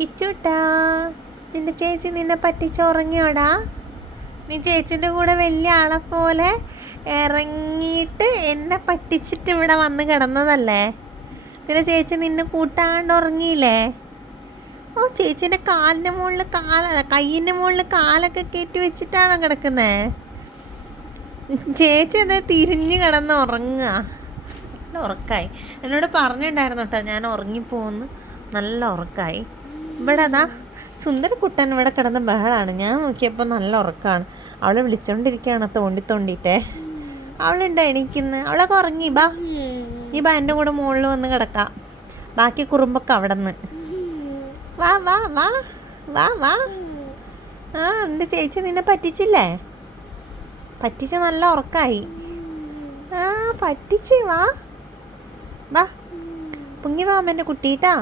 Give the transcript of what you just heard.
കിച്ചൂട്ടാ, നിന്റെ ചേച്ചി നിന്നെ പറ്റിച്ചുറങ്ങിയോടാ? നീ ചേച്ചിൻ്റെ കൂടെ വലിയ ആളെ പോലെ ഇറങ്ങിയിട്ട് എന്നെ പറ്റിച്ചിട്ട് ഇവിടെ വന്ന് കിടന്നതല്ലേ? നിന്റെ ചേച്ചി നിന്നെ കൂട്ടാണ്ട് ഉറങ്ങിയില്ലേ? ഓ, ചേച്ചീൻ്റെ കാലിൻ്റെ മുകളിൽ കയ്യിൻ്റെ മുകളിൽ കാലൊക്കെ കയറ്റി വെച്ചിട്ടാണോ കിടക്കുന്നേ? ചേച്ചി എന്താ തിരിഞ്ഞ് കിടന്ന് ഉറങ്ങുക? നല്ല ഉറക്കായി. എന്നോട് പറഞ്ഞിട്ടുണ്ടായിരുന്നു കേട്ടോ ഞാൻ ഉറങ്ങിപ്പോന്ന്. നല്ല ഉറക്കായി. ഇവിടെ അതാ സുന്ദരക്കുട്ടൻ ഇവിടെ കിടന്ന ബഹളാണ്. ഞാൻ നോക്കിയപ്പോൾ നല്ല ഉറക്കമാണ്. അവളെ വിളിച്ചോണ്ടിരിക്കുകയാണ് തോണ്ടിട്ടേ. അവളുണ്ടോ എണീക്കുന്നു? അവളൊക്കെ ഉറങ്ങി. ബാ എൻ്റെ കൂടെ മുകളിൽ വന്ന് കിടക്കാം. ബാക്കി കുറുമ്പൊക്കെ അവിടെ നിന്ന്. വാ വാ വാ വാ വാ. ആ, എൻ്റെ ചേച്ചി നിന്നെ പറ്റിച്ചില്ലേ? പറ്റിച്ച് നല്ല ഉറക്കായി. ആ, പറ്റിച്ച്. വാ പൊങ്ങി വാ എൻ്റെ കുട്ടീട്ടാ.